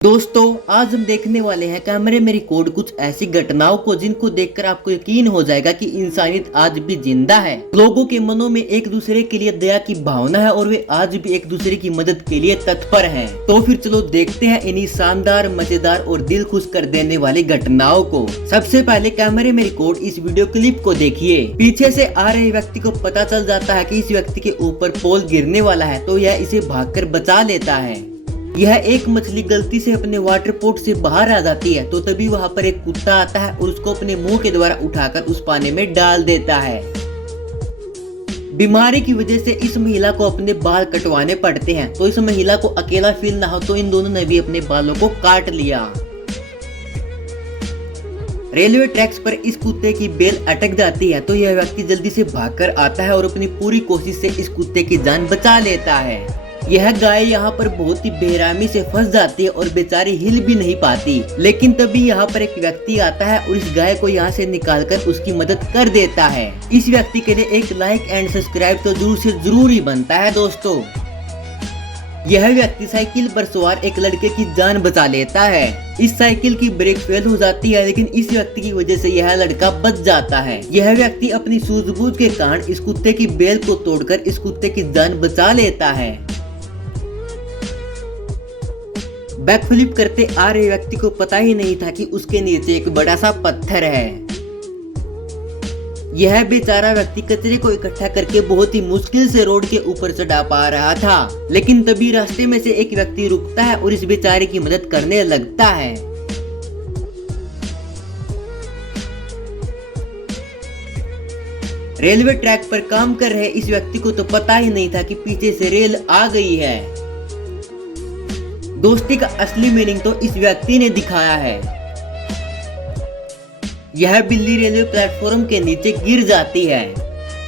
दोस्तों आज हम देखने वाले हैं कैमरे में रिकॉर्ड कुछ ऐसी घटनाओं को जिनको देखकर आपको यकीन हो जाएगा कि इंसानियत आज भी जिंदा है। लोगों के मनों में एक दूसरे के लिए दया की भावना है और वे आज भी एक दूसरे की मदद के लिए तत्पर हैं। तो फिर चलो देखते हैं इन्हीं शानदार, मजेदार और दिल खुश कर देने वाली घटनाओं को। सबसे पहले कैमरे में रिकॉर्ड इस वीडियो क्लिप को देखिए। पीछे से आ रहे व्यक्ति को पता चल जाता है कि इस व्यक्ति के ऊपर पोल गिरने वाला है, तो यह इसे भागकर बचा लेता है। यह एक मछली गलती से अपने वाटर पोर्ट से बाहर आ जाती है, तो तभी वहाँ पर एक कुत्ता आता है और उसको अपने मुंह के द्वारा उठाकर उस पानी में डाल देता है। बीमारी की वजह से इस महिला को अपने बाल कटवाने पड़ते हैं, तो इस महिला को अकेला फील ना हो तो इन दोनों ने भी अपने बालों को काट लिया। रेलवे ट्रैक्स पर इस कुत्ते की बेल अटक जाती है, तो यह व्यक्ति जल्दी से भागकर आता है और अपनी पूरी कोशिश से इस कुत्ते की जान बचा लेता है। यह गाय यहाँ पर बहुत ही बेरहमी से फंस जाती है और बेचारी हिल भी नहीं पाती, लेकिन तभी यहाँ पर एक व्यक्ति आता है और इस गाय को यहाँ से निकालकर उसकी मदद कर देता है। इस व्यक्ति के लिए एक लाइक एंड सब्सक्राइब तो जरूर से जरूर ही बनता है। दोस्तों यह व्यक्ति साइकिल पर सवार एक लड़के की जान बचा लेता है। इस साइकिल की ब्रेक फेल हो जाती है, लेकिन इस व्यक्ति की वजह से यह लड़का बच जाता है। यह व्यक्ति अपनी सूझबूझ के कारण इस कुत्ते की बेल को तोड़कर इस कुत्ते की जान बचा लेता है। बैकफ्लिप करते आ रहे व्यक्ति को पता ही नहीं था कि उसके नीचे एक बड़ा सा पत्थर है। यह बेचारा व्यक्ति कचरे को इकट्ठा करके बहुत ही मुश्किल से रोड के ऊपर चढ़ा पा रहा था, लेकिन तभी रास्ते में से एक व्यक्ति रुकता है और इस बेचारे की मदद करने लगता है। रेलवे ट्रैक पर काम कर रहे इस व्यक्ति को तो पता ही नहीं था कि पीछे से रेल आ गई है। दोस्ती का असली मीनिंग तो इस व्यक्ति ने दिखाया है। यह बिल्ली रेलवे प्लेटफॉर्म के नीचे गिर जाती है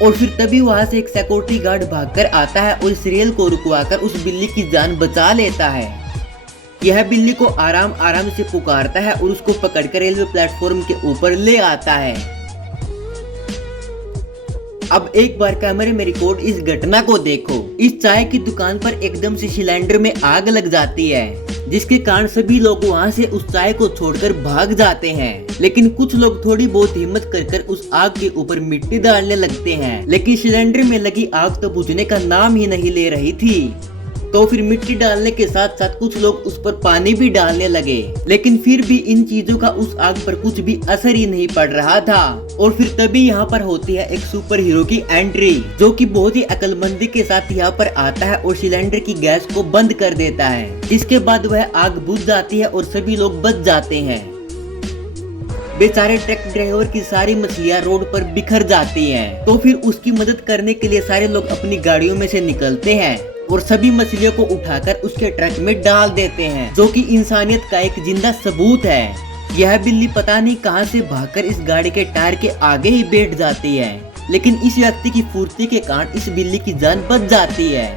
और फिर तभी वहां से एक सिक्योरिटी गार्ड भागकर आता है और इस रेल को रुकवाकर उस बिल्ली की जान बचा लेता है। यह बिल्ली को आराम आराम से पुकारता है और उसको पकड़कर रेलवे प्लेटफॉर्म के ऊपर ले आता है। अब एक बार कैमरे में रिकॉर्ड इस घटना को देखो। इस चाय की दुकान पर एकदम से सिलेंडर में आग लग जाती है, जिसके कारण सभी लोग वहां से उस चाय को छोड़कर भाग जाते हैं। लेकिन कुछ लोग थोड़ी बहुत हिम्मत कर उस आग के ऊपर मिट्टी डालने लगते हैं, लेकिन सिलेंडर में लगी आग तो बुझने का नाम ही नहीं ले रही थी। तो फिर मिट्टी डालने के साथ साथ कुछ लोग उस पर पानी भी डालने लगे, लेकिन फिर भी इन चीजों का उस आग पर कुछ भी असर ही नहीं पड़ रहा था। और फिर तभी यहाँ पर होती है एक सुपर हीरो की एंट्री, जो कि बहुत ही अक्लमंदी के साथ यहाँ पर आता है और सिलेंडर की गैस को बंद कर देता है। जिसके बाद वह आग बुझ जाती है और सभी लोग बच जाते हैं। बेचारे ट्रक ड्राइवर की सारी मछलियाँ रोड पर बिखर जाती हैं। तो फिर उसकी मदद करने के लिए सारे लोग अपनी गाड़ियों में से निकलते हैं और सभी मछलियों को उठाकर उसके ट्रक में डाल देते हैं, जो कि इंसानियत का एक जिंदा सबूत है। यह बिल्ली पता नहीं कहां से भागकर इस गाड़ी के टायर के आगे ही बैठ जाती है, लेकिन इस व्यक्ति की फुर्ती के कारण इस बिल्ली की जान बच जाती है।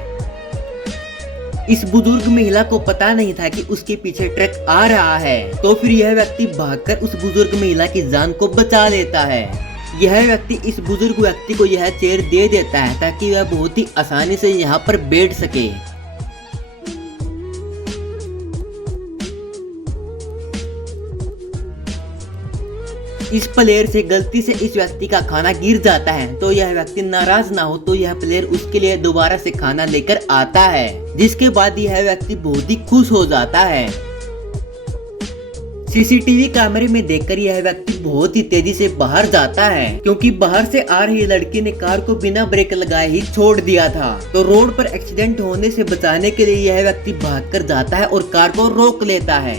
इस बुजुर्ग महिला को पता नहीं था कि उसके पीछे ट्रक आ रहा है, तो फिर यह व्यक्ति भागकर उस बुजुर्ग महिला की जान को बचा लेता है। यह व्यक्ति इस बुजुर्ग व्यक्ति को यह चेयर दे देता है ताकि वह बहुत ही आसानी से यहाँ पर बैठ सके। इस प्लेयर से गलती से इस व्यक्ति का खाना गिर जाता है, तो यह व्यक्ति नाराज ना हो तो यह प्लेयर उसके लिए दोबारा से खाना लेकर आता है, जिसके बाद यह व्यक्ति बहुत ही खुश हो जाता है। सीसीटीवी कैमरे में देखकर यह व्यक्ति बहुत ही तेजी से बाहर जाता है, क्योंकि बाहर से आ रही लड़की ने कार को बिना ब्रेक लगाए ही छोड़ दिया था। तो रोड पर एक्सीडेंट होने से बचाने के लिए यह व्यक्ति भागकर जाता है और कार को रोक लेता है।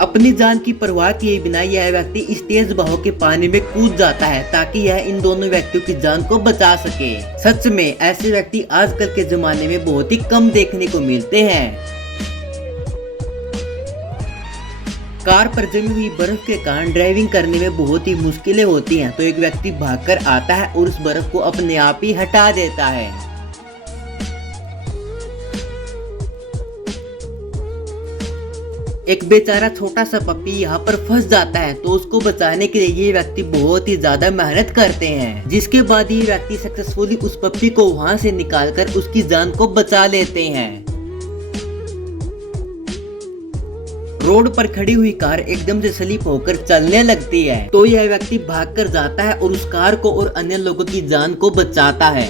अपनी जान की परवाह किए बिना यह व्यक्ति इस तेज बहाव के पानी में कूद जाता है ताकि यह इन दोनों व्यक्तियों की जान को बचा सके। सच में ऐसे व्यक्ति आजकल के जमाने में बहुत ही कम देखने को मिलते हैं। कार पर जमी हुई बर्फ के कारण ड्राइविंग करने में बहुत ही मुश्किलें होती हैं, तो एक व्यक्ति भागकर आता है और उस बर्फ को अपने आप ही हटा देता है। एक बेचारा छोटा सा पप्पी यहाँ पर फंस जाता है, तो उसको बचाने के लिए ये व्यक्ति बहुत ही ज्यादा मेहनत करते हैं, जिसके बाद ये व्यक्ति सक्सेसफुली उस पप्पी को वहाँ से निकालकर उसकी जान को बचा लेते हैं। रोड पर खड़ी हुई कार एकदम से स्लिप होकर चलने लगती है, तो यह व्यक्ति भागकर जाता है और उस कार को और अन्य लोगों की जान को बचाता है।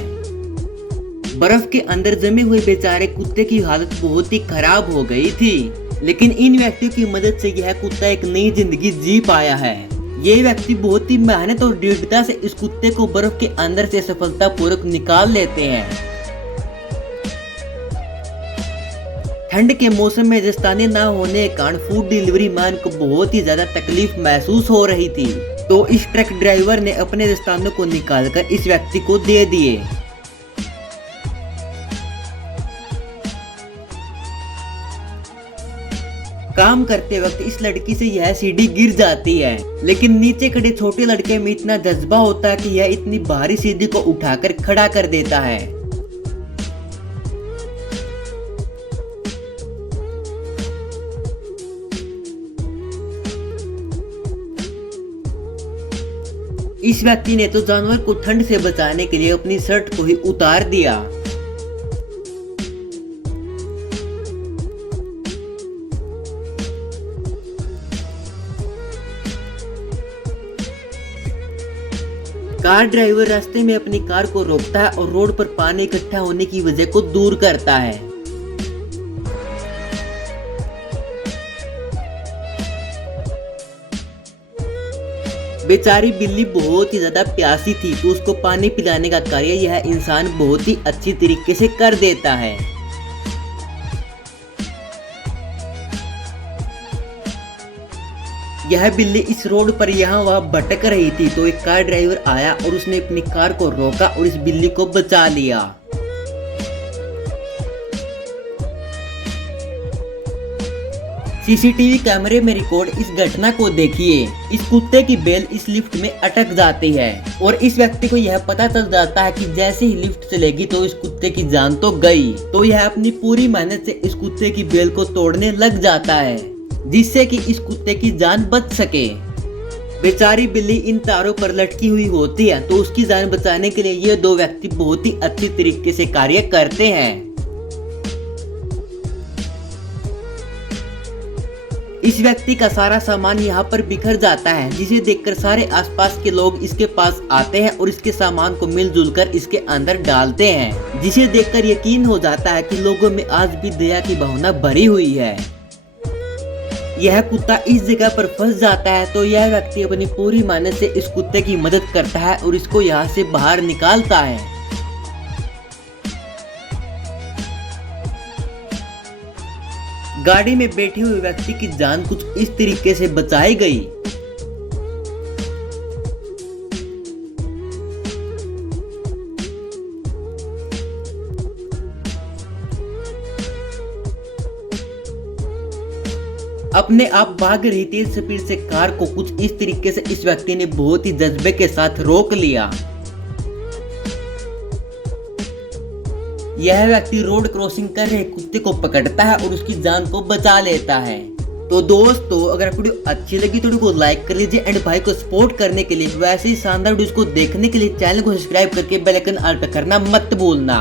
बर्फ के अंदर जमे हुए बेचारे कुत्ते की हालत बहुत ही खराब हो गई थी, लेकिन इन व्यक्तियों की मदद से यह कुत्ता एक नई जिंदगी जी पाया है। ये व्यक्ति बहुत ही मेहनत और दृढ़ता से इस कुत्ते को बर्फ के अंदर से सफलतापूर्वक निकाल लेते हैं। ठंड के मौसम में दस्ताने न होने के कारण फूड डिलीवरी मैन को बहुत ही ज्यादा तकलीफ महसूस हो रही थी, तो इस ट्रक ड्राइवर ने अपने दस्तानों को निकालकर इस व्यक्ति को दे दिए। काम करते वक्त इस लड़की से यह सीढ़ी गिर जाती है, लेकिन नीचे खड़े छोटे लड़के में इतना जज्बा होता है कि यह इतनी भारी सीढ़ी को उठाकर खड़ा कर देता है। इस व्यक्ति ने तो जानवर को ठंड से बचाने के लिए अपनी शर्ट को ही उतार दिया। कार ड्राइवर रास्ते में अपनी कार को रोकता है और रोड पर पानी इकट्ठा होने की वजह को दूर करता है। बेचारी बिल्ली बहुत ही ज्यादा प्यासी थी, तो उसको पानी पिलाने का कार्य यह इंसान बहुत ही अच्छी तरीके से कर देता है। यह बिल्ली इस रोड पर यहाँ वहाँ भटक रही थी, तो एक कार ड्राइवर आया और उसने अपनी कार को रोका और इस बिल्ली को बचा लिया। सीसीटीवी कैमरे में रिकॉर्ड इस घटना को देखिए। इस कुत्ते की बेल इस लिफ्ट में अटक जाती है और इस व्यक्ति को यह पता चल जाता है कि जैसे ही लिफ्ट चलेगी तो इस कुत्ते की जान तो गई, तो यह अपनी पूरी मेहनत से इस कुत्ते की बेल को तोड़ने लग जाता है, जिससे कि इस कुत्ते की जान बच सके। बेचारी बिल्ली इन तारों पर लटकी हुई होती है, तो उसकी जान बचाने के लिए ये दो व्यक्ति बहुत ही अच्छी तरीके से कार्य करते हैं। इस व्यक्ति का सारा सामान यहाँ पर बिखर जाता है, जिसे देखकर सारे आसपास के लोग इसके पास आते हैं और इसके सामान को मिलजुल कर इसके अंदर डालते हैं, जिसे देखकर यकीन हो जाता है कि लोगों में आज भी दया की भावना भरी हुई है। यह कुत्ता इस जगह पर फंस जाता है, तो यह व्यक्ति अपनी पूरी मेहनत से इस कुत्ते की मदद करता है और इसको यहाँ से बाहर निकालता है। गाड़ी में बैठे हुए व्यक्ति की जान कुछ इस तरीके से बचाई गई। अपने आप भाग रही तेज स्पीड से कार को कुछ इस तरीके से इस व्यक्ति ने बहुत ही जज्बे के साथ रोक लिया। यह व्यक्ति रोड क्रॉसिंग कर रहे कुत्ते को पकड़ता है और उसकी जान को बचा लेता है। तो दोस्तों, अगर आपको वीडियो अच्छी लगी तो वीडियो को लाइक कर लीजिए एंड भाई को सपोर्ट करने के लिए वैसे ही शानदार वीडियोस को देखने के लिए चैनल को सब्सक्राइब करके बेल आइकन ऑल पे करना मत भूलना।